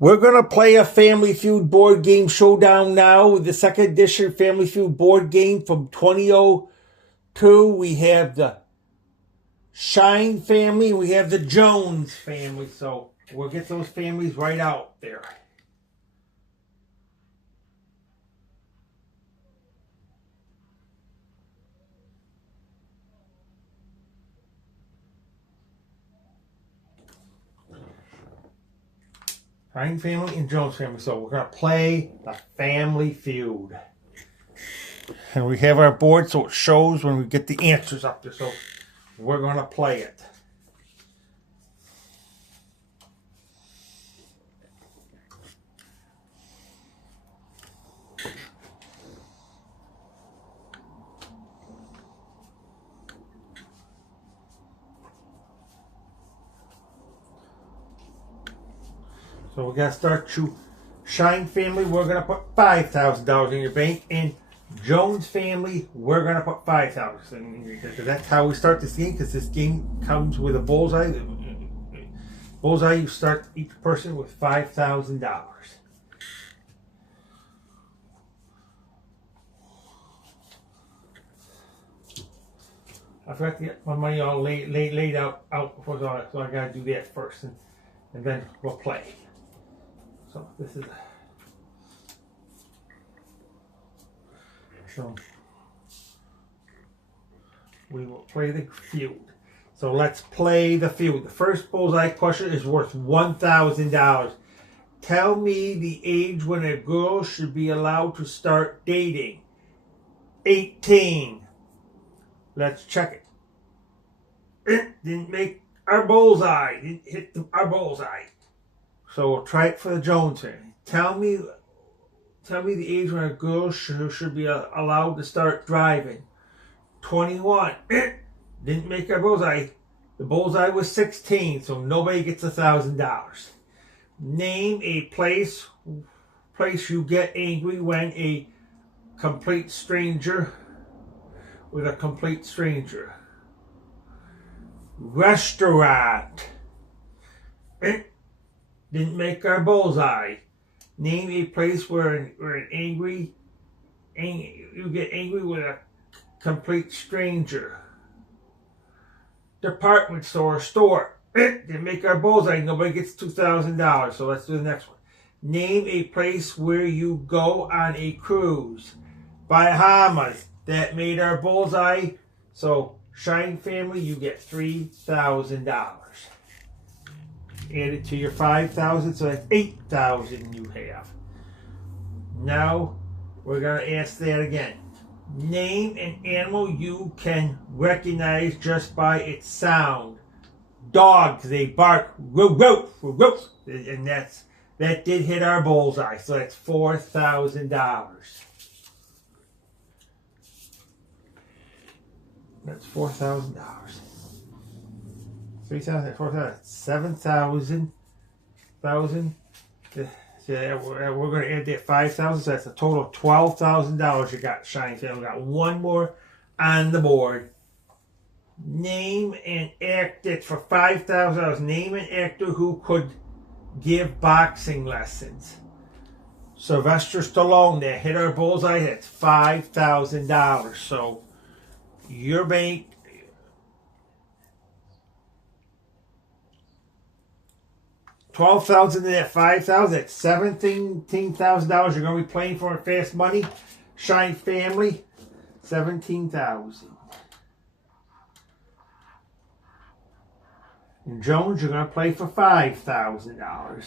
We're going to play a Family Feud board game showdown now. The second edition Family Feud board game from 2002. We have the Shine family. We have the Jones family. So we'll get those families right out there. Shine family and Jones family. So we're going to play the Family Feud. And we have our board so it shows when we get the answers up there. So we're going to play it. So we're going to start to Shine family, we're going to put $5,000 in your bank. And Jones family, we're going to put $5,000 in your bank. That's how we start this game, because this game comes with a bullseye. Bullseye, you start each person with $5,000. I forgot to get my money all laid out before, so I got to do that first, and then we'll play. So this is so we will play the feud. So let's play the feud. The first bullseye question is worth $1,000. Tell me the age when a girl should be allowed to start dating. 18. Let's check it. Didn't make our bullseye. Didn't hit our bullseye. So we'll try it for the Jones family. Tell me the age when a girl should be allowed to start driving. 21. Didn't make our bullseye. The bullseye was 16, so nobody gets $1,000. Name a place you get angry when a complete stranger with a complete stranger. Restaurant. Didn't make our bullseye. Name a place where you get angry with a complete stranger. Department store. Didn't make our bullseye. Nobody gets $2,000. So let's do the next one. Name a place where you go on a cruise. Bahamas. That made our bullseye. So Shine family, you get $3,000. Add it to your $5,000, so that's $8,000 you have. Now we're going to ask that again. Name an animal you can recognize just by its sound. Dogs, they bark, woof, woof, woof, and that did hit our bullseye, so that's $4,000. That's $4,000. 3,000, 4,000, 7,000, So we're going to add that 5,000, so that's a total of $12,000 you got, Shine family. We got one more on the board. Name an actor for $5,000. Name an actor who could give boxing lessons. Sylvester Stallone, that hit our bullseye. That's $5,000. So your bank. $12,000 to that $5,000. That's $17,000 you're going to be playing for in fast money. Shine family, $17,000. And Jones, you're going to play for $5,000.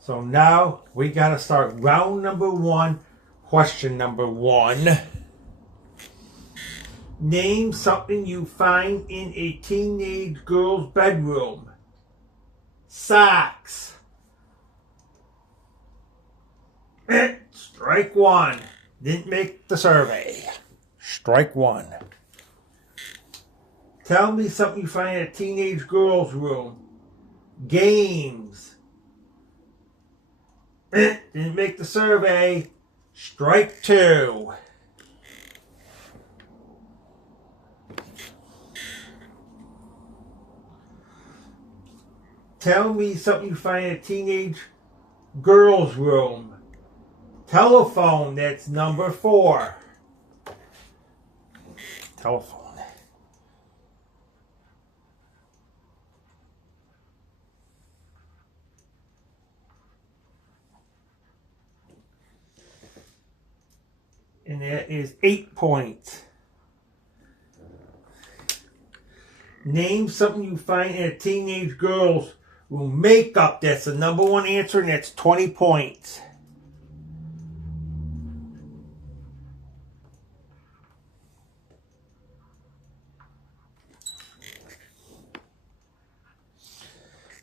So now we got to start round number one. Question number one. Name something you find in a teenage girl's bedroom. Socks. Strike one. Didn't make the survey. Strike one. Tell me something you find in a teenage girl's room. Games. Didn't make the survey. Strike two. Tell me something you find in a teenage girl's room. Telephone, that's number 4. Telephone. And that is 8 points. Name something you find in a teenage girl's room. Makeup, that's the number 1 answer, and that's 20 points.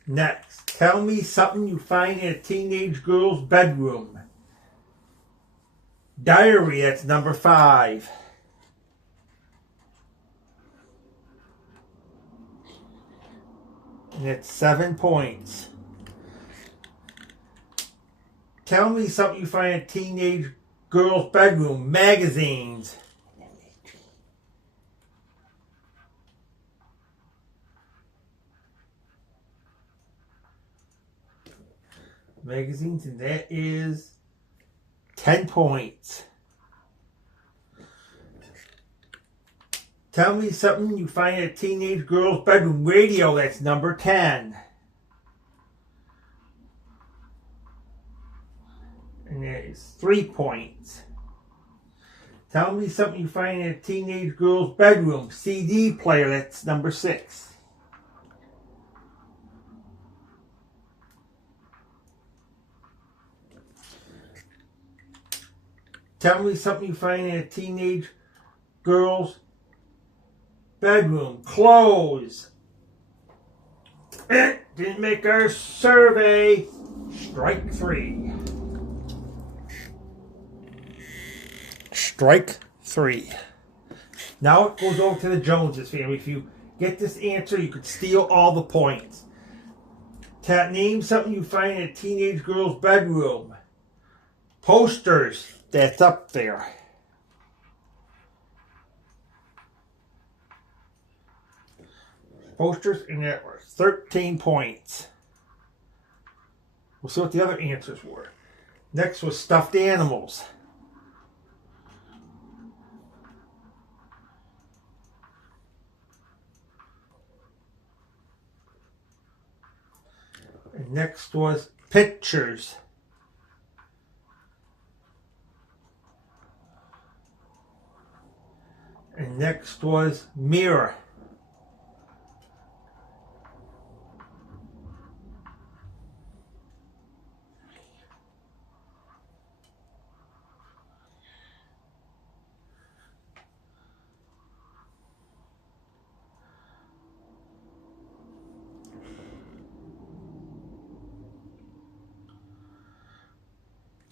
Next, tell me something you find in a teenage girl's bedroom. Diary, that's number 5. And it's 7 points. Tell me something you find in a teenage girl's bedroom. Magazines. Magazines, and that is 10 points. Tell me something you find in a teenage girl's bedroom. Radio, that's number 10. And that is 3 points. Tell me something you find in a teenage girl's bedroom. CD player, that's number 6. Tell me something you find in a teenage girl's bedroom. Clothes. Didn't make our survey. Strike 3. Strike 3. Now it goes over to the Joneses family. If you get this answer, you could steal all the points. Name something you find in a teenage girl's bedroom. Posters. That's up there. Posters, and that was 13 points. We'll see what the other answers were. Next was stuffed animals. And next was pictures. And next was mirror.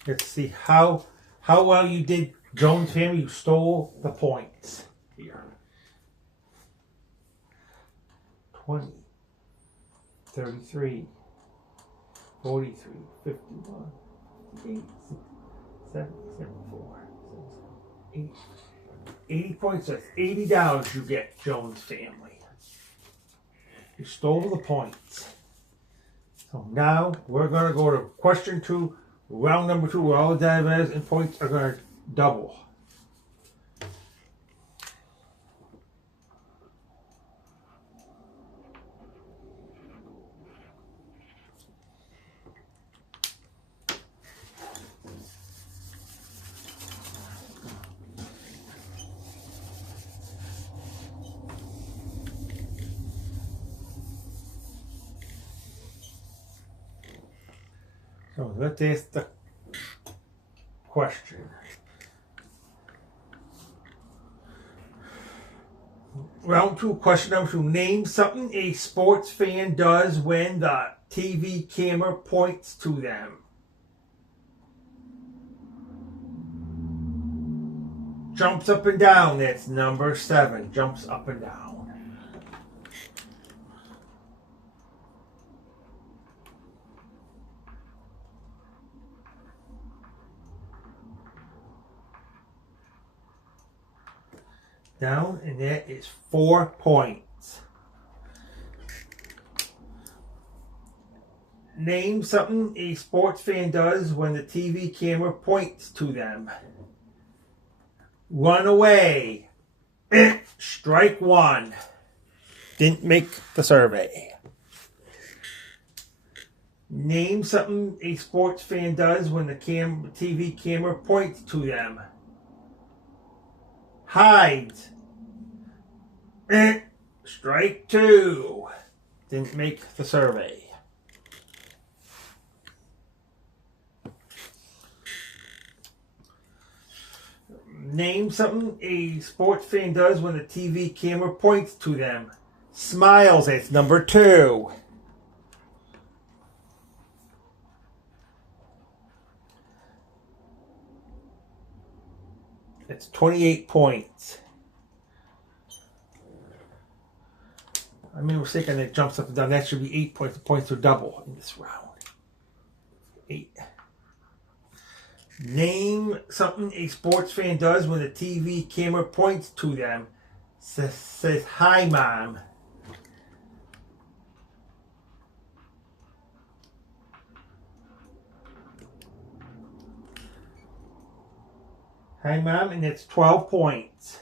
Let's see how well you did, Jones family. You stole the points here. 20, 33, 43, 51, 58, 7, 74, 80. 80 points. That's $80 you get, Jones family. You stole the points. So now we're going to go to question 2. Round number 2, where all the dividends and points are going to double. So let's ask the question. Round 2, question number 2. Name something a sports fan does when the TV camera points to them. Jumps up and down. That's number 7. Jumps up and down. Down, and that is 4 points. Name something a sports fan does when the TV camera points to them. Run away. Strike one. Didn't make the survey. Name something a sports fan does when the TV camera points to them. Hides. Strike two. Didn't make the survey. Name something a sports fan does when the TV camera points to them. Smiles. It's number two. It's 28 points. I made a mistake and it jumps up and down. That should be 8 points. The points are double in this round. 8. Name something a sports fan does when the TV camera points to them. Says, hi, Mom. Hi, Mom, and it's 12 points.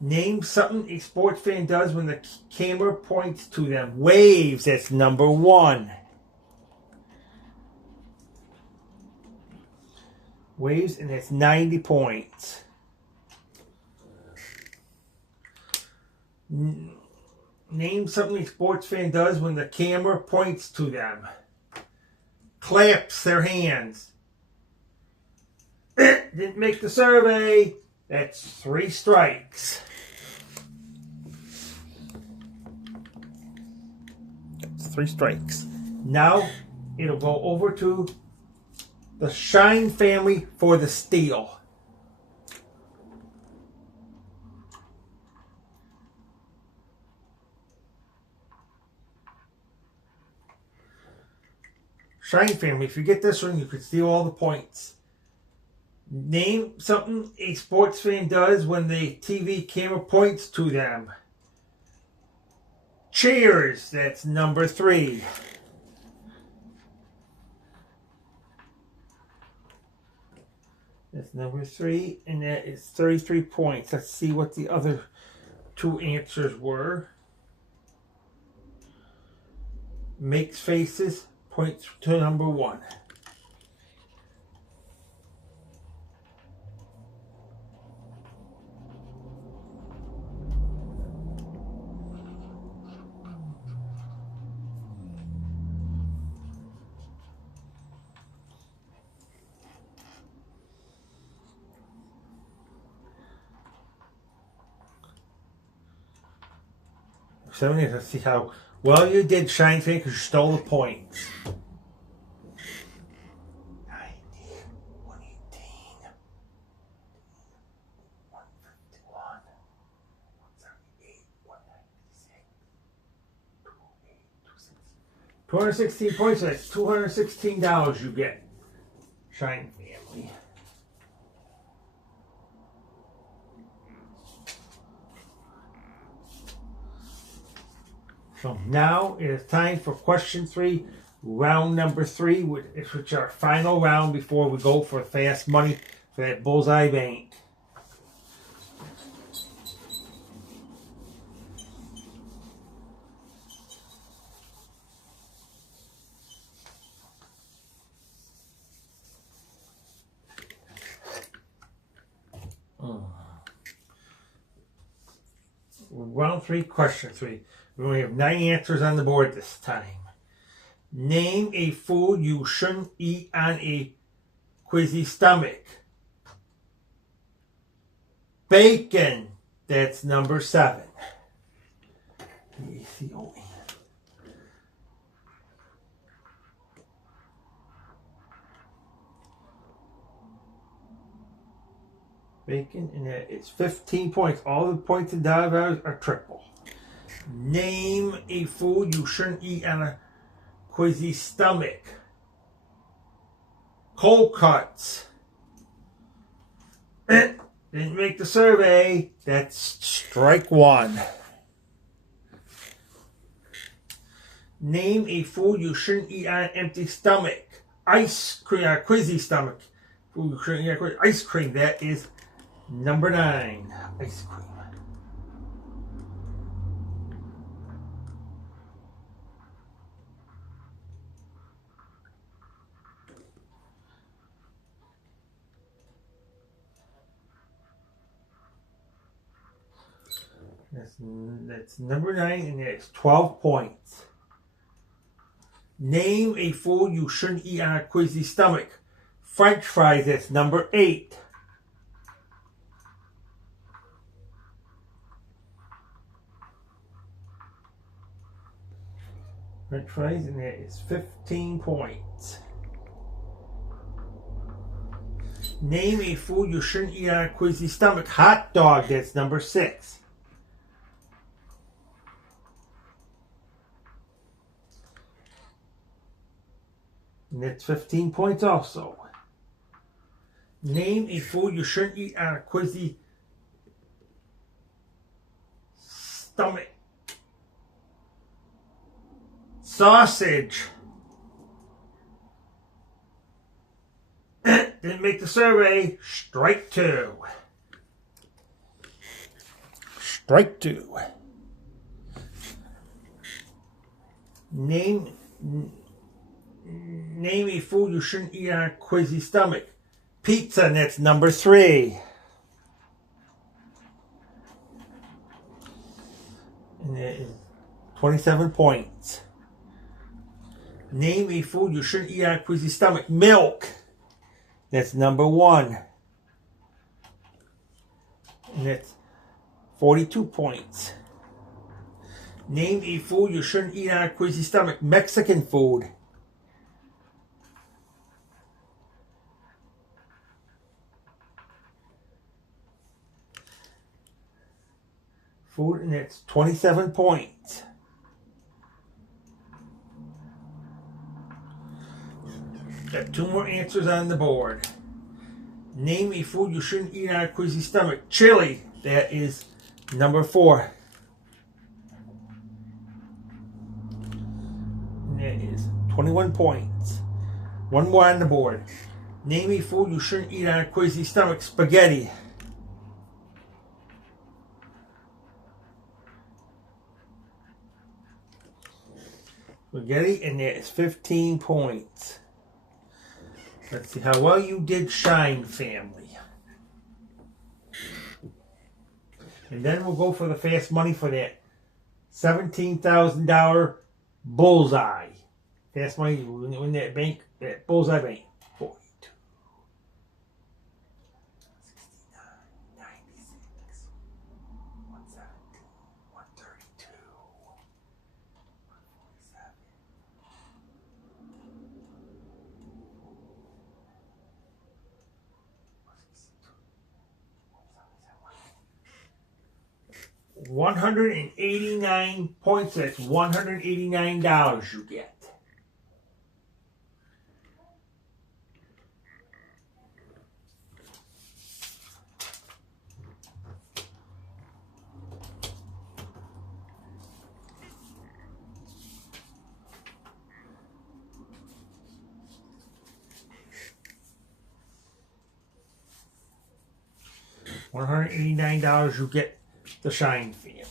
Name something a sports fan does when the camera points to them. Waves. That's number one. Waves, and it's 90 points. Name something a sports fan does when the camera points to them. Claps their hands. Didn't make the survey. That's 3 strikes. That's 3 strikes. Now it'll go over to the Shine family for the steal. Shine family, if you get this one, you could steal all the points. Name something a sports fan does when the TV camera points to them. Cheers. That's number 3. That's number 3, and that is 33 points. Let's see what the other 2 answers were. Makes faces, points to number 1. So let's see how well you did, Shine Fan, because you stole the points. 90, 118, 151, 178, 196, 216 points. So that's $216 you get, Shine family. So now it is time for question 3, round number 3, which is our final round before we go for fast money for that bullseye bank. Round 3, question 3. We only have 9 answers on the board this time. Name a food you shouldn't eat on a quizzy stomach. Bacon. That's number 7. B-A-C-O-N. Bacon, and that is 15 points. All the points in dollar values are triple. Name a food you shouldn't eat on a quizzy stomach. Cold cuts. Didn't make the survey. That's strike 1. Name a food you shouldn't eat on an empty stomach. Ice cream, quizzy stomach. Food you shouldn't eat on ice cream. That is number 9. Ice cream. That's number 9, and it's 12 points. Name a food you shouldn't eat on a quizzy stomach. French fries, that's number 8. French fries, and that is 15 points. Name a food you shouldn't eat on a quizzy stomach. Hot dog, that's number 6. And that's 15 points also. Name a food you shouldn't eat on a quizzy stomach. Sausage. Didn't make the survey. Strike 2. Strike 2. Name a food you shouldn't eat on a quizzy stomach. Pizza, and that's number 3. And that is 27 points. Name a food you shouldn't eat on a quizzy stomach. Milk. That's number 1. And that's 42 points. Name a food you shouldn't eat on a quizzy stomach. Mexican food. Food, and that's 27 points. Got 2 more answers on the board. Name a food you shouldn't eat on a quizzy stomach. Chili. That is number 4. And that is 21 points. 1 more on the board. Name a food you shouldn't eat on a quizzy stomach. Spaghetti. Spaghetti, and that is 15 points. Let's see how well you did, Shine Family. And then we'll go for the fast money for that $17,000 bullseye. Fast money, you win that bank, that bullseye bank. 42, 69, 96, 117, 132, 147. 189 points. That's $189 you get. $189 you get the Shine Family.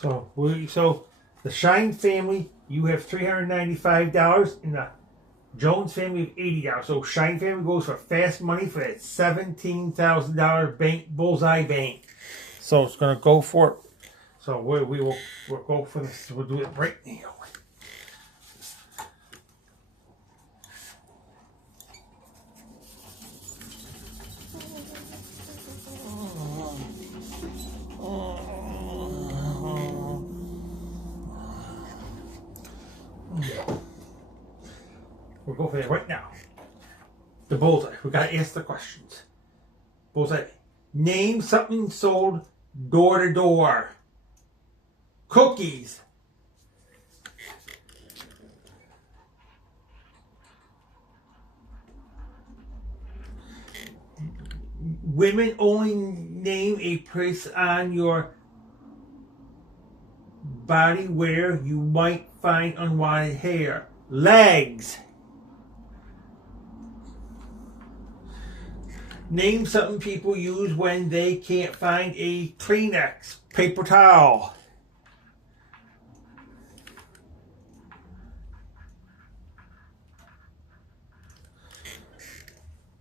So the Shine family, you have $395, and the Jones family of $80. So Shine family goes for fast money for that $17,000 bank bullseye bank. So it's gonna go for it. So we'll go for this. We'll do it right now. We'll go for it right now. The bullseye. We gotta ask the questions. Bullseye. Name something sold door to door. Cookies. Women only name a place on your body where you might find unwanted hair. Legs. Name something people use when they can't find a Kleenex. Paper towel.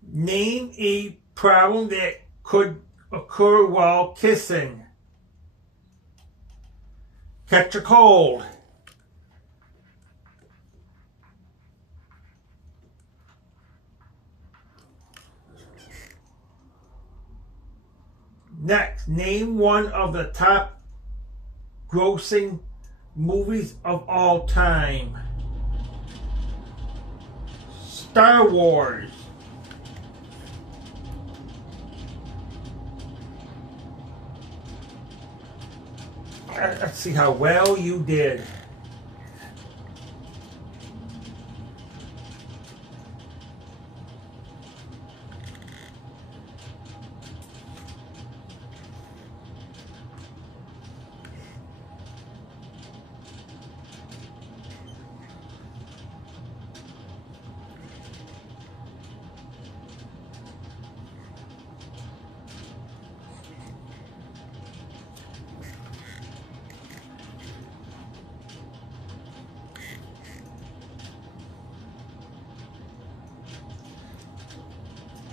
Name a problem that could occur while kissing. Catch a cold. Next, name one of the top grossing movies of all time. Star Wars. Let's see how well you did.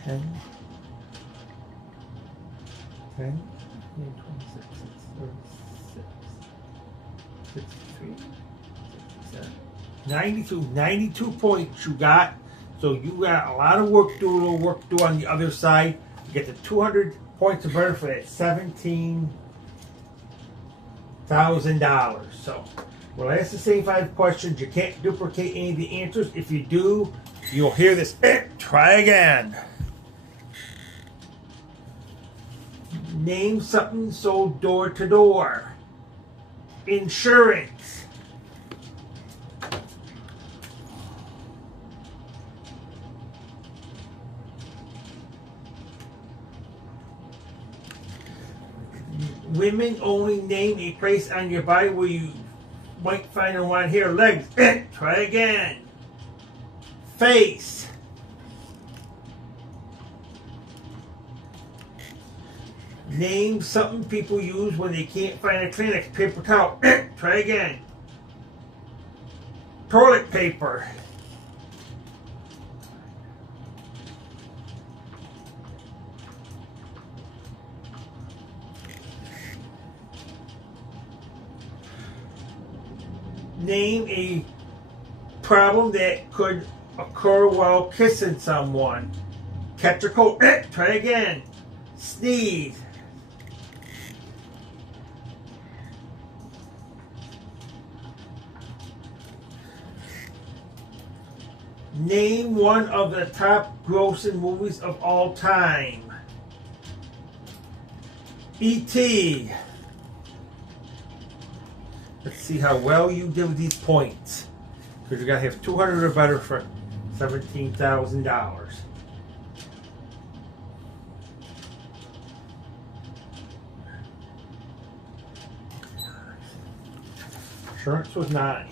Ten, 26, 36, 63, 67, 92 points you got. So you got a lot of work to do, a little work to do on the other side. You get the 200 points of better for that $17,000. So we'll ask the same 5 questions. You can't duplicate any of the answers. If you do, you'll hear this. Try again. Name something sold door to door. Insurance. Women only name a place on your body where you might find unwanted hair. Legs. Try again. Face. Name something people use when they can't find a Kleenex. Paper towel. Try again. Toilet paper. Name a problem that could occur while kissing someone. Catch a cold. Try again. Sneeze. Name one of the top grossing movies of all time. E.T. Let's see how well you did with these points. Because you got to have 200 or better for $17,000. Insurance was 9.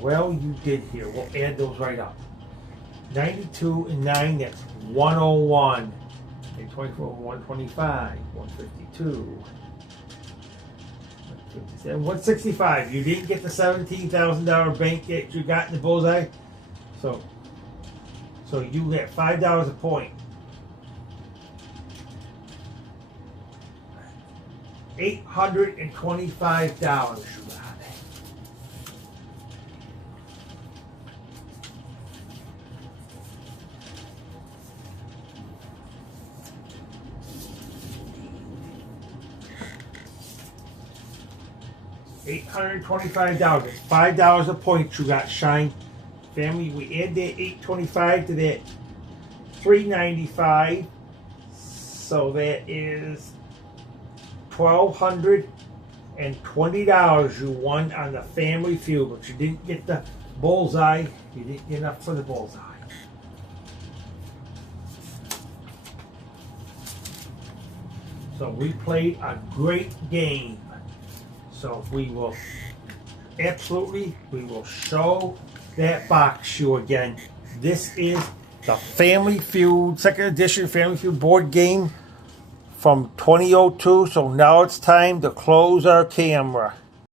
Well, you did here. We'll add those right up. 92 and 9, that's 101. And 24, 125, 152, 157, 165. You didn't get the $17,000 bank that you got in the bullseye. So you get $5 a point. $825 you got. $825. It's $5 a point you got, Shine. Family, we add that $825 to that $395. So that is $1,220 you won on the Family Feud, but you didn't get the bullseye. You didn't get enough for the bullseye. So we played a great game. So we will show that box you again. This is the Family Feud, 2nd edition Family Feud board game from 2002. So now it's time to close our camera.